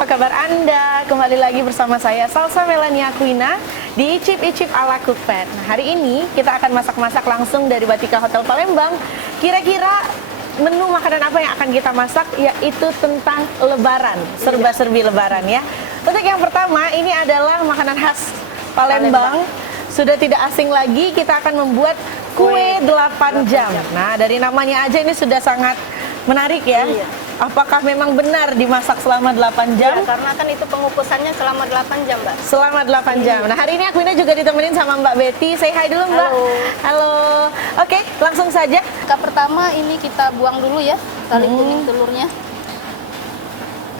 apa kabar Anda? Kembali lagi bersama saya Salsa Melania Aquina di Icip-Icip ala Cookpad. Nah, hari ini kita akan masak-masak langsung dari Batika Hotel Palembang. Kira-kira menu makanan apa yang akan kita masak? Yaitu tentang lebaran, serba-serbi lebaran ya. Untuk yang pertama, ini adalah makanan khas Palembang. Sudah tidak asing lagi, kita akan membuat kue 8 jam. Nah, dari namanya aja ini sudah sangat menarik ya. Iya. Apakah memang benar dimasak selama 8 jam? Ya, karena kan itu pengukusannya selama 8 jam, Mbak. Selama 8 jam. Nah, hari ini Aquina juga ditemenin sama Mbak Betty. Say hi dulu, Mbak. Halo. Halo. Oke, langsung saja. Langkah pertama ini kita buang dulu ya, tali kuning telurnya.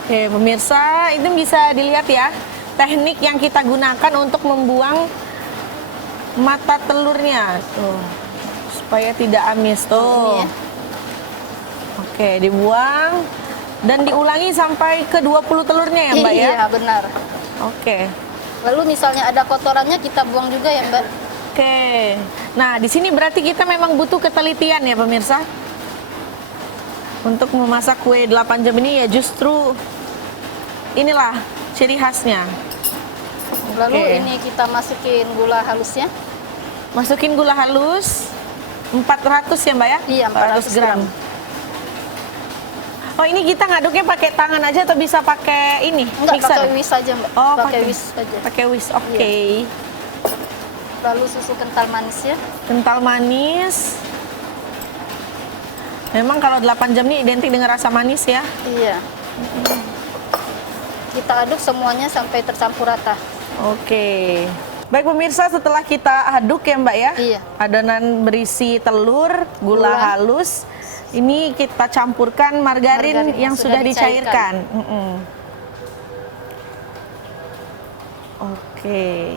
Oke, pemirsa, itu bisa dilihat ya. Teknik yang kita gunakan untuk membuang mata telurnya. Tuh. Supaya tidak amis. Tuh. Ini ya. Oke, dibuang dan diulangi sampai ke 20 telurnya ya, Mbak ya? Iya, benar. Oke. Lalu misalnya ada kotorannya kita buang juga ya, Mbak. Oke. Nah, di sini berarti kita memang butuh ketelitian ya, pemirsa. Untuk memasak kue 8 jam ini ya justru inilah ciri khasnya. Lalu Oke. ini kita masukin gula halusnya. Masukin gula halus 400 ya, Mbak ya? Iya, 400 gram. Oh, ini kita ngaduknya pakai tangan aja atau bisa pakai ini? Enggak, mixer? pakai whisk aja, Mbak. Oh, pakai whisk aja. Pakai whisk. Oke. Lalu susu kental manis ya. Kental manis. Memang kalau 8 jam ini identik dengan rasa manis ya. Iya. Kita aduk semuanya sampai tercampur rata. Oke. Baik pemirsa, setelah kita aduk ya, Mbak ya. Iya. Adonan berisi telur, gula halus. Ini kita campurkan margarin yang sudah dicairkan. Oke.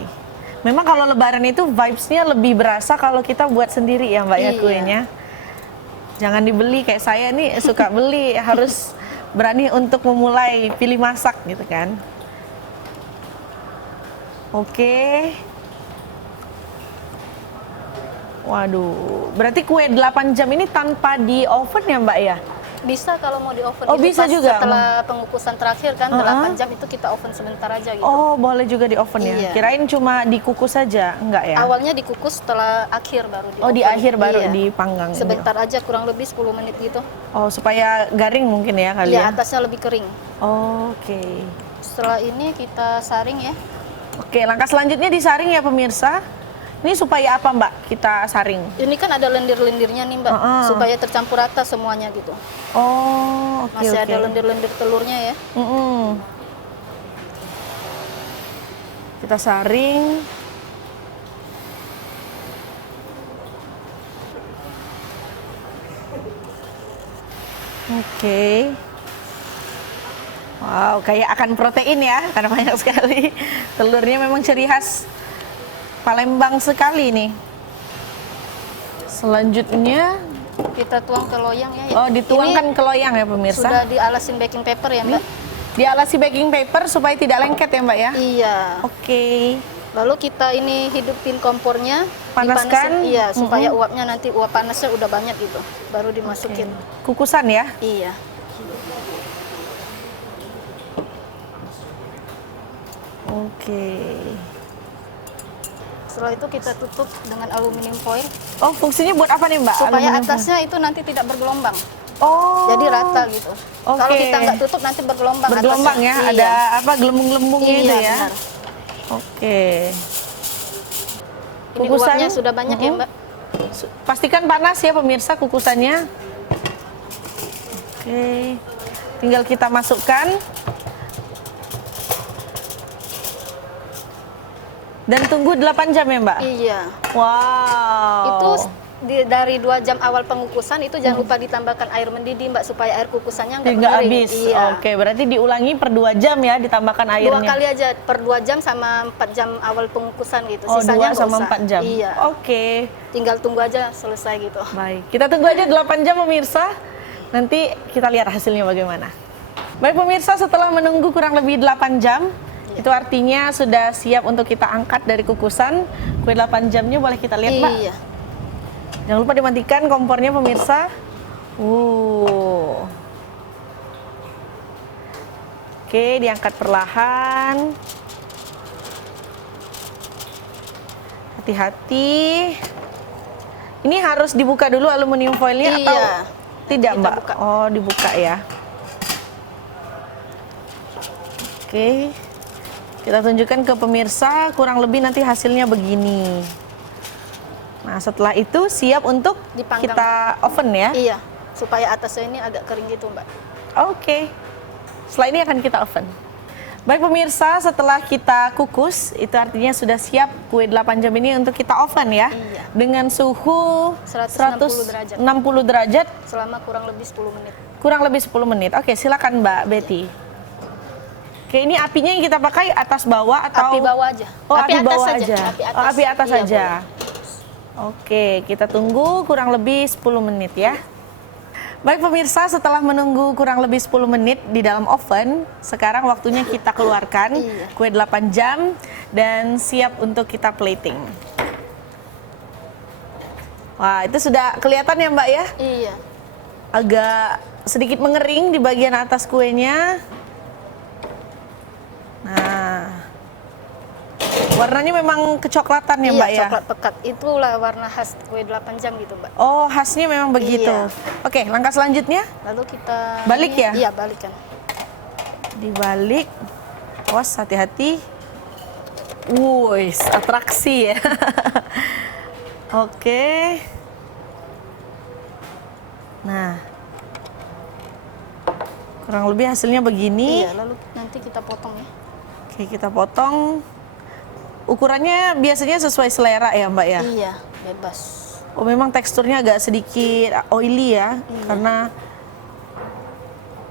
Memang kalau lebaran itu vibes-nya lebih berasa kalau kita buat sendiri ya, Mbak ya, Iya. kuenya. Jangan dibeli kayak saya nih suka beli, harus berani untuk memulai pilih masak gitu kan. Oke. Waduh, berarti kue 8 jam ini tanpa di oven ya, Mbak ya? Bisa kalau mau di oven. Oh, itu bisa pas juga. setelah pengukusan terakhir kan 8 jam itu kita oven sebentar aja gitu. Oh, boleh juga di oven ya? Iya. Kirain cuma dikukus saja, enggak ya? Awalnya dikukus, setelah akhir baru di Oh, oven. di akhir baru Iya. dipanggang. ini. Sebentar aja, kurang lebih 10 menit gitu. Oh, supaya garing mungkin ya kali Iya, ya? atasnya lebih kering. Oke. Setelah ini kita saring ya. Oke, langkah selanjutnya disaring ya pemirsa. Ini supaya apa, Mbak, kita saring? Ini kan ada lendir-lendirnya nih, Mbak, supaya tercampur rata semuanya gitu. Oh, oke. Masih ada lendir-lendir telurnya ya. Kita saring. Oke. Wow, kayak akan protein ya, karena banyak sekali. Telurnya memang ciri khas Palembang sekali nih. Selanjutnya, Kita tuang ke loyang ya. oh dituangkan Ini ke loyang ya pemirsa. sudah dialasin baking paper ya, Mbak. Dialasi baking paper supaya tidak lengket ya, Mbak ya. Iya. Oke. Lalu kita ini hidupin kompornya, Panaskan. dipanasin, iya, supaya uapnya nanti uap panasnya udah banyak gitu, baru dimasukin. Kukusan ya. Iya. Oke. Setelah itu kita tutup dengan aluminium foil Oh, fungsinya buat apa nih, Mbak? supaya Aluminium atasnya itu nanti tidak bergelombang. Oh. Jadi rata gitu. Oke. Kalau kita nggak tutup nanti bergelombang. Bergelombang ya, atasnya. ada apa gelembung-gelembungnya Iya, itu ya. benar. Oke. Ini uapnya sudah banyak ya, Mbak. Pastikan panas ya pemirsa kukusannya. Oke. Tinggal kita masukkan. Dan tunggu 8 jam ya, Mbak? Iya. Wow. Itu dari 2 jam awal pengukusan itu jangan lupa ditambahkan air mendidih, Mbak, supaya air kukusannya nggak nggak mengering. habis. Iya. Oke, berarti diulangi per 2 jam ya ditambahkan airnya. 2 kali aja, per 2 jam sama 4 jam awal pengukusan gitu. Oh, Sisanya 2 nggak sama usah. 4 jam. Iya. Oke. Tinggal tunggu aja selesai gitu. Baik, kita tunggu aja 8 jam pemirsa. Nanti kita lihat hasilnya bagaimana. Baik pemirsa, setelah menunggu kurang lebih 8 jam, itu artinya sudah siap untuk kita angkat dari kukusan. Kue 8 jamnya boleh kita lihat, Mbak? Iya. Jangan lupa dimatikan kompornya pemirsa. Oke, diangkat perlahan. Hati-hati. Ini harus dibuka dulu aluminium foilnya atau tidak, kita Mbak? buka. Oh, dibuka ya. Oke. Kita tunjukkan ke pemirsa, kurang lebih nanti hasilnya begini. Nah, setelah itu siap untuk Dipanggang. kita oven ya. Iya, supaya atasnya ini agak kering gitu, Mbak. Oke. Setelah ini akan kita oven. Baik pemirsa, setelah kita kukus, itu artinya sudah siap kue 8 jam ini untuk kita oven ya. Iya. Dengan suhu 160 derajat. 160 derajat, Selama kurang lebih 10 menit. kurang lebih 10 menit. Oke, silakan Mbak Betty. Oke, ini apinya yang kita pakai atas bawah atau? Api bawah aja. Oh, api atas bawah saja. aja. Api atas. Oh, api atas Iya, saja. boleh. Oke, kita tunggu kurang lebih 10 menit ya. Baik pemirsa, setelah menunggu kurang lebih 10 menit di dalam oven, sekarang waktunya kita keluarkan kue 8 jam dan siap untuk kita plating. Wah, itu sudah kelihatan ya Mbak ya? Iya. Agak sedikit mengering di bagian atas kuenya. Nah, warnanya memang kecoklatan ya Mbak ya? Coklat pekat. Itulah warna khas kue 8 jam gitu, Mbak. Oh, khasnya memang begitu. Iya. Oke, langkah selanjutnya Lalu kita Balik ya? Iya, balikan. dibalik. Awas, hati-hati. Wuih, atraksi ya. Oke. Nah, kurang lebih hasilnya begini. Iya, lalu nanti kita potong ya. Oke, kita potong. Ukurannya biasanya sesuai selera ya Mbak ya? Iya, bebas. Oh, memang teksturnya agak sedikit oily ya, karena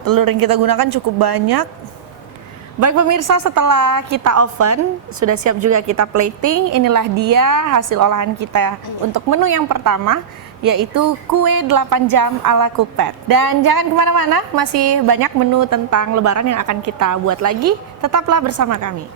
telur yang kita gunakan cukup banyak. Baik pemirsa, setelah kita oven, sudah siap juga kita plating. Inilah dia hasil olahan kita untuk menu yang pertama, yaitu kue 8 jam ala Cookpad. Dan jangan kemana-mana, masih banyak menu tentang lebaran yang akan kita buat lagi. Tetaplah bersama kami.